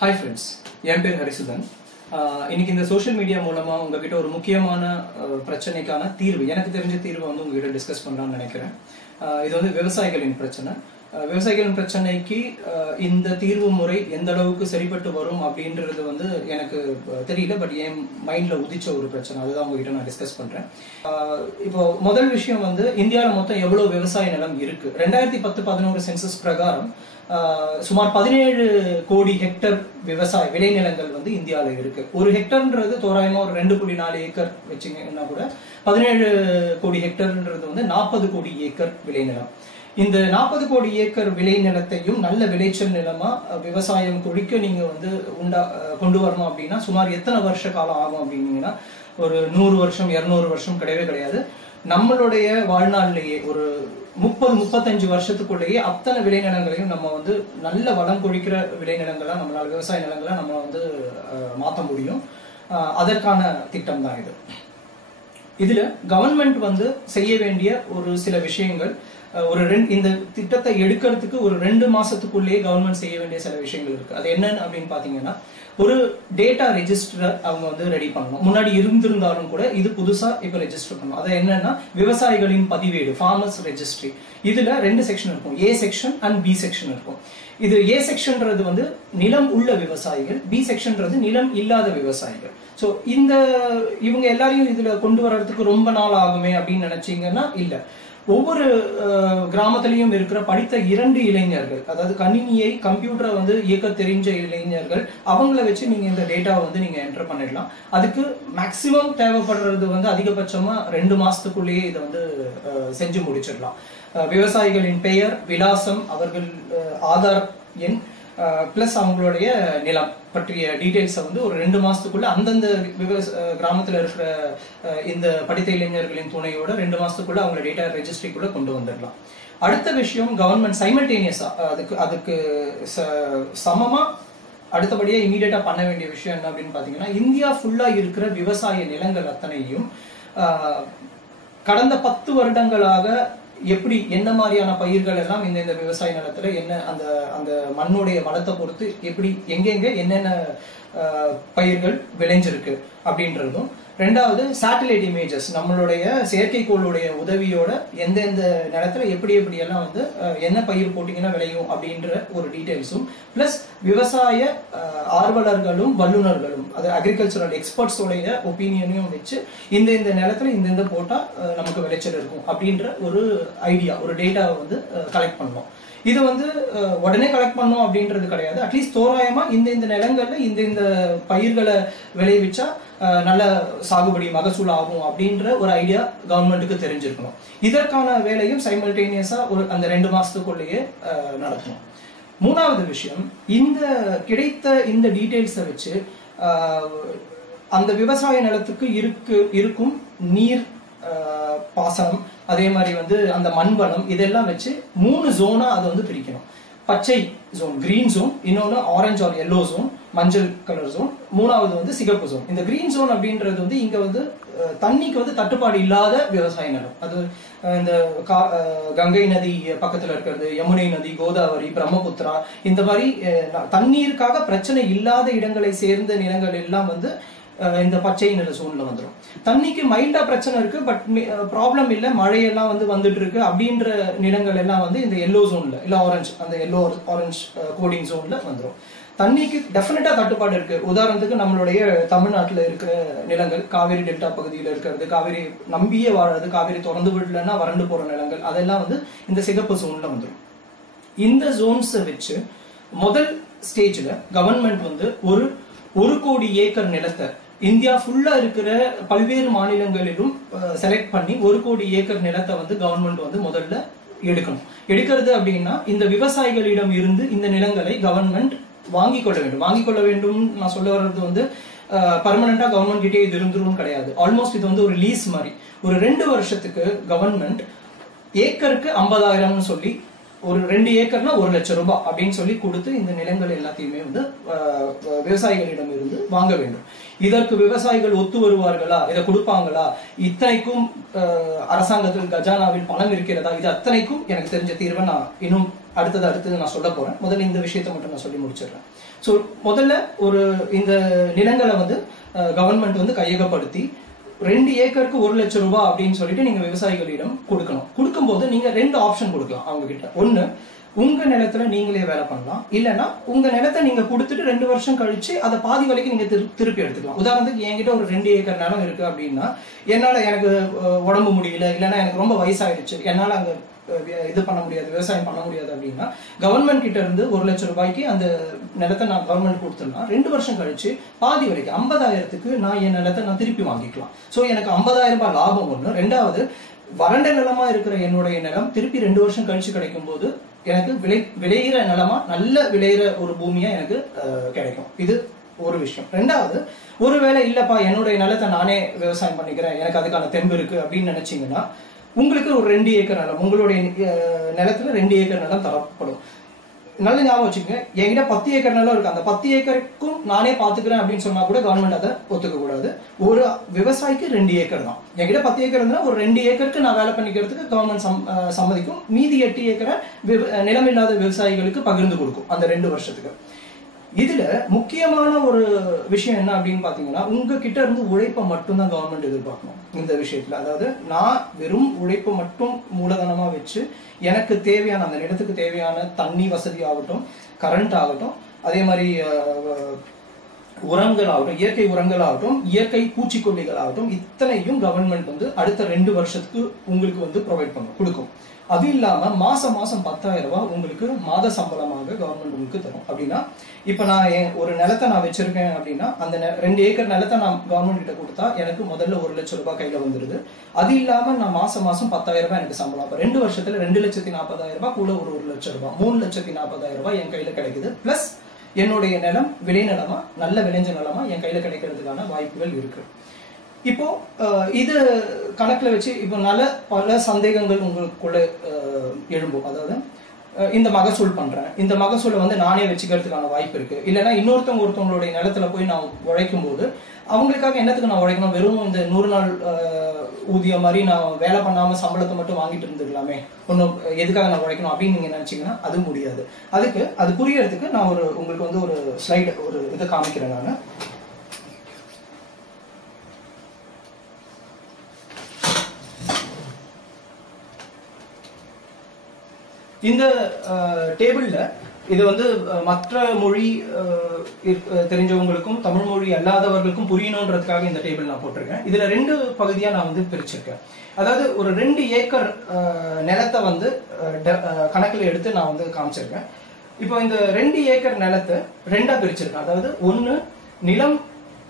Hi friends என் பேர் ஹரிசுதன். ஆஹ் இன்னைக்கு இந்த சோஷியல் மீடியா மூலமா உங்ககிட்ட ஒரு முக்கியமான பிரச்சனைக்கான தீர்வு எனக்கு தெரிஞ்ச தீர்வை வந்து உங்ககிட்ட டிஸ்கஸ் பண்ணலாம்னு நினைக்கிறேன். இது வந்து விவசாயிகளின் பிரச்சனை. விவசாயிகளின் பிரச்சனைக்கு இந்த தீர்வு முறை எந்த அளவுக்கு சரிப்பட்டு வரும் அப்படின்றது வந்து எனக்கு தெரியல. பட் என் மைண்ட்ல உதிச்ச ஒரு பிரச்சனை. அதுதான் உங்ககிட்ட நான் டிஸ்கஸ் பண்றேன். இப்போ முதல் விஷயம் வந்து இந்தியாவில் மொத்தம் எவ்வளவு விவசாய நிலம் இருக்கு? ரெண்டாயிரத்தி பத்து பதினோரு சென்சஸ் பிரகாரம் சுமார் பதினேழு கோடி ஹெக்டர் விவசாய விளைநிலங்கள் வந்து இந்தியாவில் இருக்கு. ஒரு ஹெக்டர்ன்றது தோராயமாக ஒரு ரெண்டு புள்ளி நாலு ஏக்கர் வச்சிங்கன்னா கூட பதினேழு கோடி ஹெக்டர்ன்றது வந்து நாற்பது கோடி ஏக்கர் விளைநிலம். இந்த நாற்பது கோடி ஏக்கர் விளைநிலத்தையும் நல்ல விளைச்சல் நிலமா விவசாயம் கொழிக்க நீங்க வந்து உண்டா கொண்டு வரணும் அப்படின்னா சுமார் எத்தனை வருஷ காலம் ஆகும் அப்படின்னீங்கன்னா ஒரு நூறு வருஷம் இரநூறு வருஷம் கிடையவே கிடையாது. நம்மளுடைய வாழ்நாளிலேயே ஒரு முப்பது முப்பத்தஞ்சு வருஷத்துக்குள்ளேயே அத்தனை விளைநிலங்களையும் நம்ம வந்து நல்ல வளம் கொழிக்கிற விளைநிலங்களா நம்மளால விவசாய நிலங்களா நம்ம வந்து மாற்ற முடியும். அதற்கான திட்டம் தான் இது. இதுல கவர்மெண்ட் வந்து செய்ய வேண்டிய ஒரு சில விஷயங்கள் ஒரு ரெண்டு இந்த திட்டத்தை எடுக்கிறதுக்கு ஒரு ரெண்டு மாசத்துக்குள்ளேயே கவர்மெண்ட் செய்ய வேண்டிய சில விஷயங்கள் இருக்கு. அது என்னன்னு அப்படின்னு பாத்தீங்கன்னா ஒரு டேட்டா ரெஜிஸ்டர் அவங்க வந்து ரெடி பண்ணணும். முன்னாடி இருந்திருந்தாலும் கூட இது புதுசா இப்ப ரெஜிஸ்டர் பண்ணணும். அது என்னன்னா விவசாயிகளின் பதிவேடு ஃபார்மர்ஸ் ரெஜிஸ்ட்ரி இதுல ரெண்டு செக்ஷன் இருக்கும். A section and B section இருக்கும். இது ஏ செக்ஷன்றது வந்து நிலம் உள்ள விவசாயிகள் பி செக்ஷன்றது நிலம் இல்லாத விவசாயிகள். சோ இந்த இவங்க எல்லாரையும் இதுல கொண்டு வர்றதுக்கு ரொம்ப நாள் ஆகுமே அப்படின்னு நினைச்சீங்கன்னா இல்ல. ஒவ்வொரு கிராமத்திலையும் இருக்கிற படித்த இரண்டு இளைஞர்கள் அதாவது கணினியை கம்ப்யூட்டரை வந்து இயக்க தெரிஞ்ச இளைஞர்கள் அவங்கள வச்சு நீங்க இந்த டேட்டாவை வந்து நீங்க என்டர் பண்ணிடலாம். அதுக்கு மேக்சிமம் தேவைப்படுறது வந்து அதிகபட்சமா ரெண்டு மாசத்துக்குள்ளேயே இதை வந்து செஞ்சு முடிச்சிடலாம். விவசாயிகளின் பெயர் விலாசம் அவர்கள் ஆதார் எண் பிளஸ் அவங்களுடைய நிலம் பற்றிய டீட்டெயில்ஸை வந்து ஒரு ரெண்டு மாசத்துக்குள்ள அந்தந்த விவச- கிராமத்தில் இருக்கிற இந்த படித்த இளைஞர்களின் துணையோட ரெண்டு மாசத்துக்குள்ள அவங்க டேட்டா ரெஜிஸ்ட்ரிக்குள்ள கொண்டு வந்துடலாம். அடுத்த விஷயம் கவர்மெண்ட் சைமல்டேனியஸா அதுக்கு அதுக்கு ச- சமமா அடுத்தபடியா இமீடியட்டா பண்ண வேண்டிய விஷயம் என்ன அப்படின்னு பாத்தீங்கன்னா இந்தியா ஃபுல்லா இருக்கிற விவசாய நிலங்கள் அத்தனையும் கடந்த பத்து வருடங்களாக எப்படி என்ன மாதிரியான பயிர்கள் எல்லாம் இந்த இந்த விவசாய நிலத்துல என்ன அந்த அந்த மண்ணுடைய வளத்தை பொறுத்து எப்படி எங்கெங்க என்னென்ன ஆஹ், பயிர்கள் விளைஞ்சிருக்கு அப்படின்றதும் ரெண்டாவது சேட்டலைட் இமேஜஸ் நம்மளுடைய செயற்கைக்கோளுடைய உதவியோட எந்தெந்த நேரத்தில் எப்படி எப்படி எல்லாம் வந்து என்ன பயிர் போட்டிங்கன்னா விளையும் அப்படின்ற ஒரு டீட்டெயில்ஸும் ப்ளஸ் விவசாய ஆர்வலர்களும் வல்லுநர்களும் அது அக்ரிகல்ச்சரல் எக்ஸ்பர்ட்ஸோடைய ஒப்பீனியனையும் வச்சு இந்த இந்த நிலத்தில் இந்த இந்த நமக்கு விளைச்சல் இருக்கும் அப்படின்ற ஒரு ஐடியா ஒரு டேட்டாவை வந்து கலெக்ட் பண்ணோம் இது வந்து உடனே கலெக்ட் பண்ணோம் அப்படின்றது கிடையாது. அட்லீஸ்ட் தோராயமா இந்த இந்த நிலங்கள்ல இந்த இந்த பயிர்களை விளைவிச்சா நல்ல சாகுபடி மகசூல் ஆகும் அப்படின்ற ஒரு ஐடியா கவர்மெண்ட்டுக்கு தெரிஞ்சிருக்கணும் இதற்கான வேலையும் சைமல்டேனியஸா ஒரு அந்த ரெண்டு மாசத்துக்குள்ளேயே அஹ், நடக்கணும் மூணாவது விஷயம் இந்த கிடைத்த இந்த டீட்டெயில்ஸை வச்சு அந்த விவசாய நிலத்துக்கு இருக்கு இருக்கும் நீர் பாசனம் அதே மாதிரி வந்து அந்த மண் வளம் இதெல்லாம் வச்சு மூணு ஜோனா அதை வந்து பிரிக்கணும். பச்சை ஜோன் கிரீன் ஜோன் இன்னொன்னு ஆரஞ்சு ஆர் எல்லோ ஜோன் மஞ்சள் கலர் ஜோன் மூணாவது வந்து சிகப்பு ஜோன் இந்த கிரீன் ஜோன் அப்படின்றது வந்து இங்க வந்து தண்ணிக்கு வந்து தட்டுப்பாடு இல்லாத விவசாய நிலம். அது இந்த கா- கங்கை நதி பக்கத்துல இருக்கிறது யமுனை நதி கோதாவரி பிரம்மபுத்திரா இந்த மாதிரி தண்ணீருக்காக பிரச்சனை இல்லாத இடங்களை சேர்ந்த நிலங்கள் எல்லாம் வந்து இந்த பச்சை நிற சூழ்நிலை வந்துடும் தண்ணிக்கு மைல்டா பிரச்சனை இருக்கு பட் ப்ராப்ளம் இல்ல. மழையெல்லாம் வந்து வந்துட்டு இருக்கு. அப்படின்ற நிலங்கள் எல்லாம் வந்து இந்த எல்லோ ஜோன்ல இல்ல ஆரஞ்சு அந்த எல்லோ ஆரஞ்சு கோடிங் ஜோன்ல வந்துடும் தண்ணிக்கு டெஃபினட்டா தட்டுப்பாடு இருக்கு. உதாரணத்துக்கு நம்மளுடைய தமிழ்நாட்டில் இருக்கிற நிலங்கள் காவேரி டெல்டா பகுதியில் இருக்கிறது காவேரி நம்பியே வாழறது காவேரி திறந்து விடலன்னா வறண்டு போற நிலங்கள் அதெல்லாம் வந்து இந்த சிகப்பு ஜோன்ல வந்துடும் இந்த ஜோன்ஸை வச்சு முதல் ஸ்டேஜ்ல கவர்மெண்ட் வந்து ஒரு ஒரு கோடி ஏக்கர் நிலத்தை இந்தியா ஃபுல்லா இருக்கிற பல்வேறு மாநிலங்களிலும் செலக்ட் பண்ணி ஒரு கோடி ஏக்கர் நிலத்தை வந்து கவர்மெண்ட் வந்து முதல்ல எடுக்கணும். எடுக்கிறது அப்படின்னா இந்த விவசாயிகளிடம் இருந்து இந்த நிலங்களை கவர்மெண்ட் வாங்கி கொள்ள வேண்டும். வாங்கிக் கொள்ள வேண்டும் நான் சொல்ல வர்றது வந்து பர்மனண்டா கவர்மெண்ட் கிட்டே இது இருந்துரும் கிடையாது. ஆல்மோஸ்ட் இது வந்து ஒரு லீஸ் மாதிரி. ஒரு ரெண்டு வருஷத்துக்கு கவர்மெண்ட் ஏக்கருக்கு ஐம்பதாயிரம்னு சொல்லி ஒரு ரெண்டு ஏக்கர்னா ஒரு லட்சம் ரூபாய் அப்படின்னு சொல்லி கொடுத்து இந்த நிலங்கள் எல்லாத்தையுமே வந்து விவசாயிகளிடம் இருந்து வாங்க வேண்டும். இதற்கு விவசாயிகள் ஒத்து வருவார்களா? இதை கொடுப்பாங்களா? இத்தனைக்கும் அரசாங்கத்தின் அரசாங்கத்தில் கஜானாவில் பணம் இருக்கிறதா? இது அத்தனைக்கும் எனக்கு தெரிஞ்ச தீர்வை நான் இன்னும் அடுத்தது அடுத்தது நான் சொல்ல போறேன். முதல்ல இந்த விஷயத்தை மட்டும் நான் சொல்லி முடிச்சிடுறேன். ஸோ முதல்ல ஒரு இந்த நிலங்களை வந்து கவர்மெண்ட் வந்து கையகப்படுத்தி ரெண்டு ஏக்கருக்கு ஒரு லட்சம் ரூபாய் அப்படின்னு சொல்லிட்டு நீங்க விவசாயிகளிடம் கொடுக்கணும். கொடுக்கும்போது நீங்க ரெண்டு ஆப்ஷன் கொடுக்கலாம் அவங்க கிட்ட ஒன்னு உங்க நிலத்துல நீங்களே வேலை பண்ணலாம். இல்லைன்னா உங்க நிலத்தை நீங்க கொடுத்துட்டு ரெண்டு வருஷம் கழிச்சு அதை பாதி வரைக்கும் நீங்க திரு- திருப்பி எடுத்துக்கலாம். உதாரணத்துக்கு என்கிட்ட ஒரு ரெண்டு ஏக்கர் நிலம் இருக்கு அப்படின்னா என்னால எனக்கு உடம்பு முடியல இல்லைன்னா எனக்கு ரொம்ப வயசாயிடுச்சு. என்னால அங்க இது பண்ண முடியாது விவசாயம் பண்ண முடியாது அப்படின்னா கவர்மெண்ட் கிட்ட இருந்து ஒரு லட்சம் ரூபாய்க்கு அந்த நிலத்தை நான் கவர்மெண்ட் கொடுத்தேன்னா ரெண்டு வருஷம் கழிச்சு பாதி வரைக்கும் ஐம்பதாயிரத்துக்கு நான் என் நிலத்தை நான் திருப்பி வாங்கிக்கலாம். ஸோ எனக்கு ஐம்பதாயிரம் ரூபாய் லாபம் ஒன்று ரெண்டாவது வறண்ட நிலமா இருக்கிற என்னுடைய நிலம் திருப்பி ரெண்டு வருஷம் கழிச்சு கிடைக்கும் போது எனக்கு விளை விளைகிற நிலமா நல்ல விளைகிற ஒரு பூமியா எனக்கு கிடைக்கும். இது ஒரு விஷயம். ரெண்டாவது ஒருவேளை இல்லப்பா என்னுடைய நிலத்தை நானே விவசாயம் பண்ணிக்கிறேன் எனக்கு அதுக்கான தெம்பு இருக்கு அப்படின்னு நினைச்சீங்கன்னா உங்களுக்கு ஒரு ரெண்டு ஏக்கர் நிலம் உங்களுடைய நிலத்துல ரெண்டு ஏக்கர் நிலம் தரப்படும். நல்ல ஞாபகம் வச்சுக்கோங்க. என்கிட்ட பத்து ஏக்கர் நிலம் இருக்கு. அந்த பத்து ஏக்கருக்கும் நானே பாத்துக்கிறேன் அப்படின்னு சொன்னா கூட கவர்மெண்ட் அதை ஒத்துக்க கூடாது. ஒரு விவசாயிக்கு ரெண்டு ஏக்கர் தான். என்கிட்ட பத்து ஏக்கர் இருந்தா ஒரு ரெண்டு ஏக்கருக்கு நான் வேலை பண்ணிக்கிறதுக்கு கவர்மெண்ட் சம்மதிக்கும். மீதி எட்டு ஏக்கரை விவ- நிலமில்லாத விவசாயிகளுக்கு பகிர்ந்து கொடுக்கும். அந்த ரெண்டு வருஷத்துக்கு. இதுல முக்கியமான ஒரு விஷயம் என்ன அப்படின்னு பாத்தீங்கன்னா உங்ககிட்ட இருந்து உழைப்பை மட்டும்தான் கவர்மெண்ட் எதிர்பார்க்கணும் இந்த விஷயத்துல. அதாவது நான் வெறும் உழைப்பை மட்டும் மூலதனமா வச்சு எனக்கு தேவையான அந்த நிலத்துக்கு தேவையான தண்ணி வசதி ஆகட்டும் கரண்ட் ஆகட்டும் அதே மாதிரி உரங்களாகட்டும் உரங்கள் ஆகட்டும் இயற்கை உரங்களாகட்டும் இயற்கை பூச்சிக்கொல்லிகளாகட்டும் இத்தனையும் கவர்மெண்ட் வந்து அடுத்த ரெண்டு வருஷத்துக்கு உங்களுக்கு வந்து ப்ரொவைட் பண்ணும் கொடுக்கும். அது இல்லாம மாசம் மாசம் பத்தாயிரம் ரூபாய் உங்களுக்கு மாத சம்பளமாக கவர்மெண்ட் உங்களுக்கு தரும். அப்படின்னா இப்ப நான் என் ஒரு நிலத்தை நான் வச்சிருக்கேன் அப்படின்னா அந்த நெ- ரெண்டு ஏக்கர் நிலத்தை நான் கவர்மெண்ட் கிட்ட கொடுத்தா எனக்கு முதல்ல ஒரு லட்சம் ரூபாய் கையில வந்துருது. அது இல்லாம நான் மாசம் மாசம் பத்தாயிரம் ரூபாய் எனக்கு சம்பளம். அப்ப ரெண்டு வருஷத்துல ரெண்டு லட்சத்தி நாற்பதாயிரம் ரூபாய் கூட ஒரு ஒரு லட்சம் ரூபாய் மூணு லட்சத்தி நாற்பதாயிரம் ரூபாய் என் கையில கிடைக்குது. பிளஸ் என்னுடைய நிலம் விளைநிலமா நல்ல விளைஞ்ச நிலமா? என் கையில கிடைக்கிறதுக்கான வாய்ப்புகள் இருக்கு. இப்போ இது கணக்குல வச்சு இப்போ நல்ல பல சந்தேகங்கள் உங்களுக்குள்ள எழும்பும். அதாவது இந்த மகசூல் பண்றேன். இந்த மகசூலை வந்து நானே வச்சுக்கிறதுக்கான வாய்ப்பு இருக்கு. இல்லைன்னா இன்னொருத்தவங்க ஒருத்தவங்களுடைய நிலத்துல போய் நான் உழைக்கும் போது அவங்களுக்காக என்னத்துக்கு நான் உழைக்கணும்? வெறும் இந்த நூறு நாள் ஊதியம் மாதிரி நான் வேலை பண்ணாம சம்பளத்தை மட்டும் வாங்கிட்டு இருந்துக்கலாமே. ஒன்றும் எதுக்காக நான் உழைக்கணும் அப்படின்னு நீங்க நினைச்சீங்கன்னா அது முடியாது. அதுக்கு அது புரியறதுக்கு நான் ஒரு உங்களுக்கு வந்து ஒரு ஸ்லைடு ஒரு இதை காமிக்கிறேன் நான். இந்த டேபிள்ல இது வந்து மற்ற மொழி தெரிஞ்சவங்களுக்கும் தமிழ் மொழி அல்லாதவர்களுக்கும் புரியணுன்றதுக்காக இந்த டேபிள் நான் போட்டிருக்கேன். இதுல ரெண்டு பகுதியா நான் வந்து பிரிச்சிருக்கேன். அதாவது ஒரு ரெண்டு ஏக்கர் நிலத்தை வந்து கணக்கில் ட- எடுத்து நான் வந்து காமிச்சிருக்கேன். இப்போ இந்த ரெண்டு ஏக்கர் நிலத்தை ரெண்டா பிரிச்சிருக்கேன். அதாவது ஒன்னு நிலம்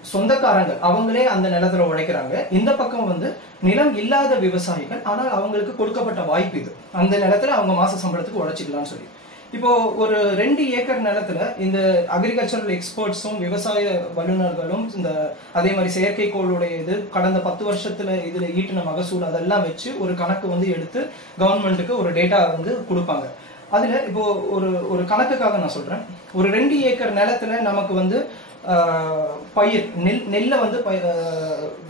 சொந்தக்காரங்க அவங்களே அந்த நிலத்துல உழைக்கிறாங்க. இந்த பக்கம் வந்து நிலம் இல்லாத விவசாயிகள் ஆனால் அவங்களுக்கு கொடுக்கப்பட்ட வாய்ப்பு இது. அந்த நிலத்துல அவங்க மாச சம்பளத்துக்கு உழைச்சிக்கலாம்னு சொல்லி. இப்போ ஒரு ரெண்டு ஏக்கர் நிலத்துல இந்த அக்ரிகல்ச்சரல் எக்ஸ்பர்ட்ஸும் விவசாய வல்லுநர்களும் இந்த அதே மாதிரி செயற்கைக்கோளுடைய இது கடந்த பத்து வருஷத்துல இதுல ஈட்டின மகசூல் அதெல்லாம் வச்சு ஒரு கணக்கு வந்து எடுத்து கவர்மெண்ட்டுக்கு ஒரு டேட்டா வந்து கொடுப்பாங்க. அதுல இப்போ ஒரு ஒரு கணக்குக்காக நான் சொல்றேன். ஒரு ரெண்டு ஏக்கர் நிலத்துல நமக்கு வந்து பயிர் நெல் நெல்லை வந்து பய-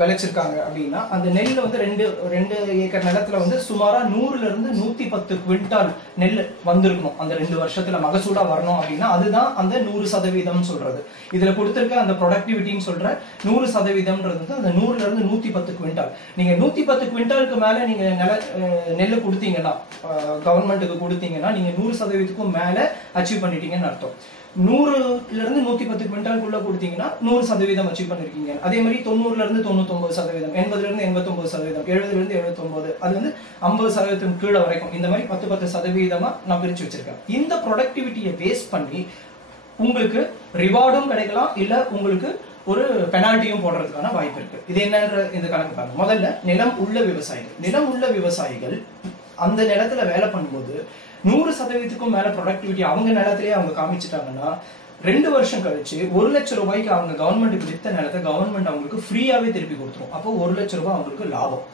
விளைச்சிருக்காங்க அப்படின்னா அந்த நெல் வந்து ரெண்டு ரெண்டு ஏக்கர் நிலத்துல வந்து சுமாராக நூறுலேருந்து நூற்றி பத்து குவிண்டால் நெல் வந்திருக்கணும். அந்த ரெண்டு வருஷத்தில் மகசூடாக வரணும் அப்படின்னா அதுதான் அந்த நூறு சதவீதம்னு சொல்கிறது இதில் கொடுத்துருக்க அந்த ப்ரொடக்டிவிட்டின்னு சொல்கிற நூறு சதவீதம்ன்றது வந்து அந்த நூறுலேருந்து நூற்றி பத்து குவிண்டால். நீங்கள் நூற்றி பத்து குவிண்டாலுக்கு மேலே நீங்கள் நில நெல் கொடுத்தீங்கன்னா கவர்மெண்ட்டுக்கு கொடுத்தீங்கன்னா நீங்கள் நூறு சதவீதத்துக்கும் மேலே அச்சீவ் பண்ணிட்டீங்கன்னு அர்த்தம். நூறுல இருந்து நூத்தி பத்து குவிண்டாலுக்குள்ள கொடுத்தீங்கன்னா நூறு சதவீதம் அச்சீவ் பண்ணிருக்கீங்க. அதே மாதிரி தொண்ணூறுல இருந்து தொண்ணூத்தொன்பது சதவீதம் எண்பதுல இருந்து எண்பத்தொன்பது சதவீதம் எழுபதுல இருந்து எழுபத்தொன்பது அது வந்து ஐம்பது சதவீதத்துக்கு கீழே வரைக்கும். இந்த மாதிரி பத்து பத்து சதவீதமா நான் பிரிச்சு வச்சிருக்கேன். இந்த ப்ரொடக்டிவிட்டியை பேஸ் பண்ணி உங்களுக்கு ரிவார்டும் கிடைக்கலாம் இல்ல உங்களுக்கு ஒரு பெனால்ட்டியும் போடுறதுக்கான வாய்ப்பு இருக்கு. இது என்னன்ற இந்த கணக்கு பாருங்க. முதல்ல நிலம் உள்ள விவசாயிகள். நிலம் உள்ள விவசாயிகள் அந்த நிலத்துல வேலை பண்ணும்போது நூறு சதவீதத்துக்கும் மேல ப்ரொடக்டிவிட்டி அவங்க நிலத்திலேயே அவங்க காமிச்சிட்டாங்கன்னா ரெண்டு வருஷம் கழிச்சு ஒரு லட்சம் ரூபாய்க்கு அவங்க கவர்மெண்ட்டுக்கு வித்த நிலத்தை கவர்மெண்ட் அவங்களுக்கு ஃப்ரீயாவே திருப்பி கொடுத்துரும். அப்போ ஒரு லட்சம் ரூபாய் அவங்களுக்கு லாபம்.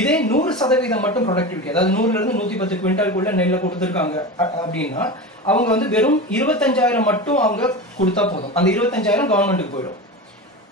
இதே நூறு சதவீதம் மட்டும் ப்ரொடக்டிவிட்டி அதாவது நூறுல இருந்து நூத்தி பத்து குவிண்டாலுக்குள்ள நெல்லை கொடுத்துருக்காங்க அப்படின்னா அவங்க வந்து வெறும் இருபத்தஞ்சாயிரம் மட்டும் அவங்க கொடுத்தா போதும். அந்த இருபத்தஞ்சாயிரம் கவர்மெண்ட்டுக்கு போயிடும்.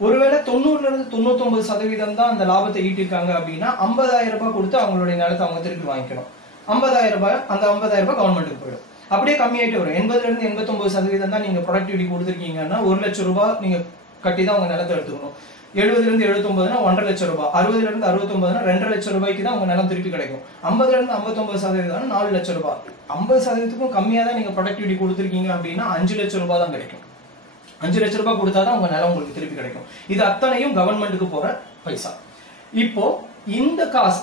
ஒருவேளை தொண்ணூறுல இருந்து தொண்ணூத்தொன்பது சதவீதம் தான் அந்த லாபத்தை ஈட்டிருக்காங்க அப்படின்னா ஐம்பதாயிரம் ரூபாய் கொடுத்து அவங்களுடைய நிலத்தை அவங்க திருப்பி வாங்கிக்கணும். ஐம்பதாயிரம் ரூபாய் அந்த ஐம்பதாயிரம் ரூபாய் கவர்மெண்ட்டுக்கு போயிடும். அப்படியே கம்மியாயிட்டு வரும். எண்பதுல இருந்து எண்பத்தொன்பது சதவீதம் தான் நீங்க ப்ரொடக்டிவிட்டி கொடுத்துருக்கீங்கன்னா ஒரு லட்சம் ரூபாய் நீங்க கட்டி தான் உங்க நிலத்தை எடுத்துக்கணும். எழுபதுல இருந்து எழுபத்தொன்பதுனா ஒன்றரை லட்சம் ரூபாய். அறுபதுல இருந்து அறுபத்தொன்பதுனா ரெண்டரை லட்சம் ரூபாய்க்கு தான் உங்க நிலம் திருப்பி கிடைக்கும். ஐம்பதுல இருந்து ஐம்பத்தொன்பது சதவீதம் நாலு லட்சம் ரூபாய். ஐம்பது சதவீதத்துக்கும் கம்மியா தான் நீங்க ப்ரொடக்டிவிட்டி கொடுத்துருக்கீங்க அப்படின்னா அஞ்சு லட்சம் ரூபாய் தான் கிடைக்கும். அஞ்சு லட்சம் ரூபாய் கொடுத்தாதான் உங்க நிலம் உங்களுக்கு திருப்பி கிடைக்கும். இது அத்தனையும் கவர்மெண்ட்டுக்கு போற பைசா. இப்போ இந்த காசு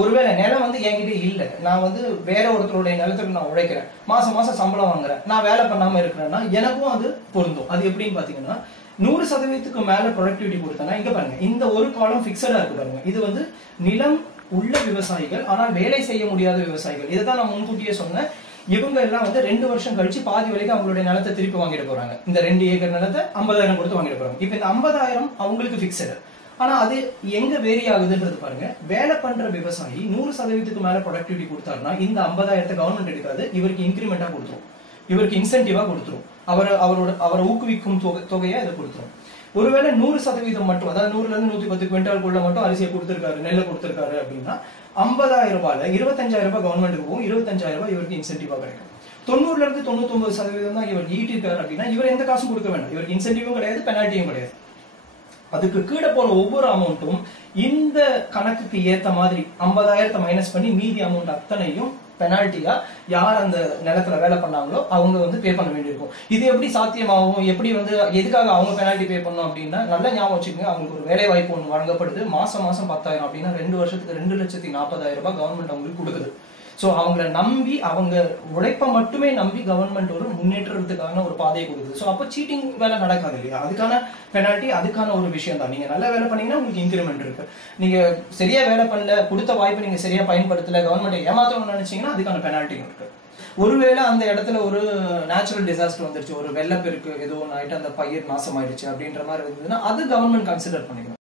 ஒருவேளை நிலம் வந்து என்கிட்ட இல்லை. நான் வந்து வேற ஒருத்தருடைய நிலத்துக்கு நான் உழைக்கிறேன். மாசம் மாசம் சம்பளம் வாங்குறேன். நான் வேலை பண்ணாம இருக்கிறேன்னா எனக்கும் அது பொருந்தும். அது எப்படின்னு பாத்தீங்கன்னா நூறு சதவீதத்துக்கு மேல ப்ரொடக்டிவிட்டி கொடுத்தனா இங்க பாருங்க இந்த ஒரு காலம் பிக்சடா இருக்கு பாருங்க. இது வந்து நிலம் உள்ள விவசாயிகள் ஆனால் வேலை செய்ய முடியாத விவசாயிகள். இதை தான் நான் முன்கூட்டியே சொன்னேன். இவங்க எல்லாம் வந்து ரெண்டு வருஷம் கழிச்சு பாதி வரைக்கும் அவங்களுடைய நிலத்தை திருப்பி வாங்கிட்டு போறாங்க. இந்த ரெண்டு ஏக்கர் நிலத்தை ஐம்பதாயிரம் கொடுத்து வாங்கிட்டு போறாங்க. இப்போ இந்த ஐம்பதாயிரம் அவங்களுக்கு பிக்சடு ஆனா அது எங்க வேரி ஆகுதுன்றது பாருங்க. வேலை பண்ற விவசாயி நூறு சதவீதத்துக்கு மேல ப்ரொடக்டிவிட்டி கொடுத்தாருன்னா இந்த ஐம்பதாயிரத்தை கவர்மெண்ட் எடுக்காது இவருக்கு இன்கிரிமெண்டா கொடுத்துரும். இவருக்கு இன்சென்டிவா கொடுத்துரும். அவர் அவரோட அவரை ஊக்குவிக்கும் தொகை தொகையை இதை கொடுத்துரும். ஒருவேளை நூறு சதவீதம் மட்டும் அதாவது நூறுல இருந்து நூத்தி பத்து குவிண்டாலுக்குள்ள மட்டும் அரிசியை கொடுத்திருக்காரு நெல்லை கொடுத்திருக்காரு அப்படின்னா ஐம்பதாயிரம் ரூபாயில இருபத்தஞ்சாயிரம் ரூபாய் கவர்மெண்ட்டுக்கு போகும் இருபத்தஞ்சாயிரம் ரூபாய் இவருக்கு இன்சென்டிவா கிடைக்கும். தொண்ணூறுல இருந்து தொண்ணூத்தி ஒன்பது சதவீதம் தான் இவர் ஈட்டிருக்காரு அப்படின்னா இவர் எந்த காசும் கொடுக்க வேண்டாம். இவருக்கு இன்சென்டிவும் கிடையாது பெனால்ட்டியும் கிடையாது. அதுக்கு கீழே போன ஒவ்வொரு அமௌண்ட்டும் இந்த கணக்குக்கு ஏத்த மாதிரி ஐம்பதாயிரத்தை மைனஸ் பண்ணி மீதி அமௌண்ட் அத்தனையும் பெனால்ட்டியா யார் அந்த நிலத்துல வேலை பண்ணாங்களோ அவங்க வந்து பே பண்ண வேண்டியிருக்கும். இது எப்படி சாத்தியமாகும்? எப்படி வந்து எதுக்காக அவங்க பெனால்ட்டி பே பண்ணும் அப்படின்னா நல்ல ஞாபகம் வச்சுக்கோங்க அவங்களுக்கு ஒரு வேலை வாய்ப்பு ஒன்று வழங்கப்படுது. மாசம் மாசம் பத்தாயிரம் அப்படின்னா ரெண்டு வருஷத்துக்கு ரெண்டு லட்சத்தி நாற்பதாயிரம் ரூபாய் கவர்மெண்ட் அவங்களுக்கு கொடுக்குது. ஸோ அவங்கள நம்பி அவங்க உழைப்பை மட்டுமே நம்பி கவர்மெண்ட் ஒரு முன்னேற்றத்துக்கான ஒரு பாதையை கொடுக்குது. ஸோ அப்போ சீட்டிங் வேலை நடக்காது இல்லையா? அதுக்கான பெனால்ட்டி அதுக்கான ஒரு விஷயம் தான் நீங்கள் நல்ல வேலை பண்ணீங்கன்னா உங்களுக்கு இன்க்ரிமெண்ட் இருக்கு. நீங்கள் சரியா வேலை பண்ணல கொடுத்த வாய்ப்பை நீங்கள் சரியா பயன்படுத்தல கவர்மெண்ட் ஏமாத்தணும்னு நினைச்சீங்கன்னா அதுக்கான பெனால்ட்டி இருக்கு. ஒருவேளை அந்த இடத்துல ஒரு நேச்சுரல் டிசாஸ்டர் வந்துருச்சு. ஒரு வெள்ளப்பெருக்கு ஏதோ ஒன்று ஆயிட்டு அந்த பயிர் நாசம் ஆயிடுச்சு அப்படின்ற மாதிரி இருந்ததுன்னா அது கவர்மெண்ட் கன்சிடர் பண்ணிக்கணும்.